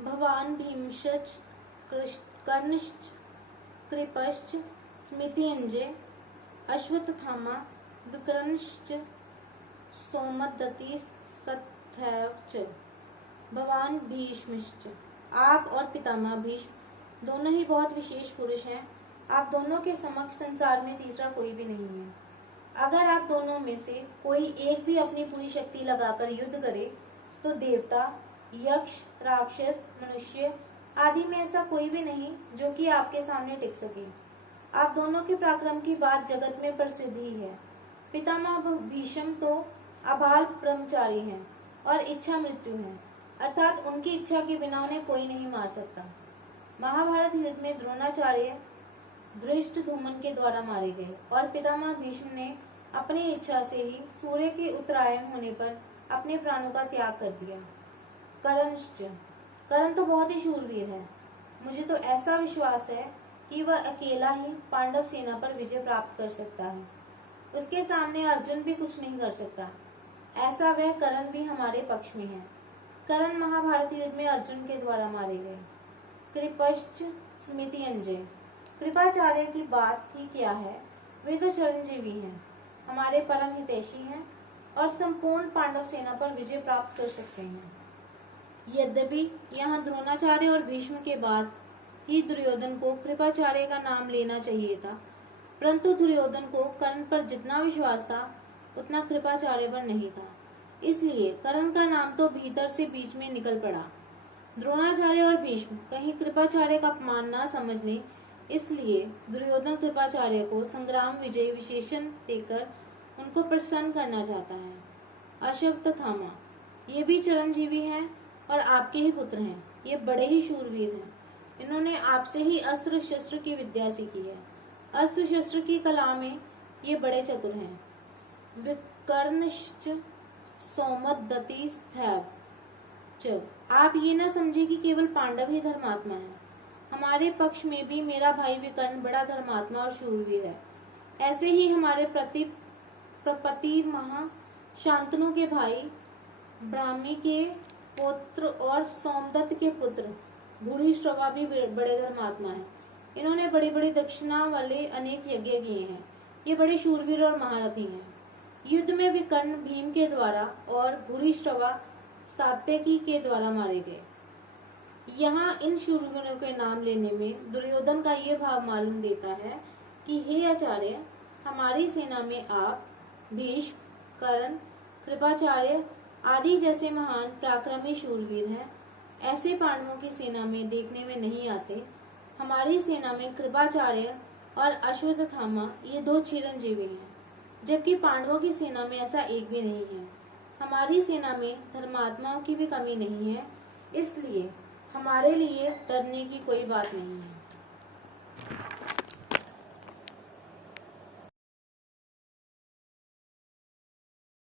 भवान भीमश्च कर्णश्च कृपश्च स्मितिअंजय अश्वत्थामा विकर्णश्च सौमदत्तिस्तथैव च भवान भीष्मश्च। आप और पितामह भीष्म दोनों ही बहुत विशेष पुरुष हैं। आप दोनों के समक्ष संसार में तीसरा कोई भी नहीं है। अगर आप दोनों में से कोई एक भी अपनी पूरी शक्ति लगाकर युद्ध करे तो देवता, यक्ष, राक्षस, मनुष्य आदि में ऐसा कोई भी नहीं जो कि आपके सामने टिक सके। आप दोनों के पराक्रम की बात जगत में प्रसिद्ध ही है। पितामह भीष्म तो अबाल ब्रह्मचारी हैं और इच्छा मृत्यु है, अर्थात उनकी इच्छा के बिना उन्हें कोई नहीं मार सकता। महाभारत युद्ध में द्रोणाचार्य धृष्टद्युम्न के द्वारा मारे गए और पितामह भीष्म ने अपनी इच्छा से ही सूर्य के उत्तरायण होने पर अपने प्राणों का त्याग कर दिया। कर्ण तो बहुत ही शूरवीर है। मुझे तो ऐसा विश्वास है कि वह अकेला ही पांडव सेना पर विजय प्राप्त कर सकता है। उसके सामने अर्जुन भी कुछ नहीं कर सकता। ऐसा वह कर्ण भी हमारे पक्ष में है। कर्ण महाभारत युद्ध में अर्जुन के द्वारा मारे गए। कृपश्च स्मितिअंजय। कृपाचार्य की बात ही क्या है, वे तो चिरंजीवी हैं, हमारे परम हितैषी हैं और संपूर्ण पांडव सेना पर विजय प्राप्त कर सकते हैं। यद्यपि यहाँ द्रोणाचार्य और भीष्म के बाद ही दुर्योधन को कृपाचार्य का नाम लेना चाहिए था, परंतु दुर्योधन को कर्ण पर जितना विश्वास था उतना कृपाचार्य पर नहीं था, इसलिए कर्ण का नाम तो भीतर से बीच में निकल पड़ा। द्रोणाचार्य और भीष्म कहीं कृपाचार्य का अपमान न समझ लें, इसलिए दुर्योधन कृपाचार्य को संग्राम विजय विशेषण देकर उनको प्रसन्न करना चाहता है। अश्वत्थामा, ये भी चिरंजीवी हैं और आपके ही पुत्र हैं। ये बड़े ही शूरवीर हैं। इन्होंने आपसे ही अस्त्र शस्त्र की विद्या सीखी है। अस्त्र शस्त्र की कला में ये बड़े चतुर हैं। विकर्णश्च सौमदत्तिस्तथैव च। आप ये न समझे कि केवल पांडव ही धर्मात्मा है। हमारे पक्ष में भी मेरा भाई विकर्ण बड़ा धर्मात्मा और शूरवीर है। ऐसे ही हमारे प्रपति महा शांतनु के भाई ब्राह्मी के पुत्र और सोमदत्त के पुत्र भूरिश्रवा भी बड़े धर्मात्मा हैं। इन्होंने बड़ी बड़ी दक्षिणा वाले अनेक यज्ञ किए हैं। ये बड़े शूरवीर और महारथी हैं। युद्ध में विकर्ण भीम के द्वारा और भूरिश्रवा सात्यकी के द्वारा मारे गए। यहाँ इन शूरवीरों के नाम लेने में दुर्योधन का ये भाव मालूम देता है कि हे आचार्य, हमारी सेना में आप, भीष्म, कर्ण, कृपाचार्य आदि जैसे महान पराक्रमी शूरवीर हैं। ऐसे पांडवों की सेना में देखने में नहीं आते। हमारी सेना में कृपाचार्य और अश्वत्थामा ये दो चिरंजीवी हैं, जबकि पांडवों की सेना में ऐसा एक भी नहीं है। हमारी सेना में धर्मात्माओं की भी कमी नहीं है, इसलिए हमारे लिए डरने की कोई बात नहीं है।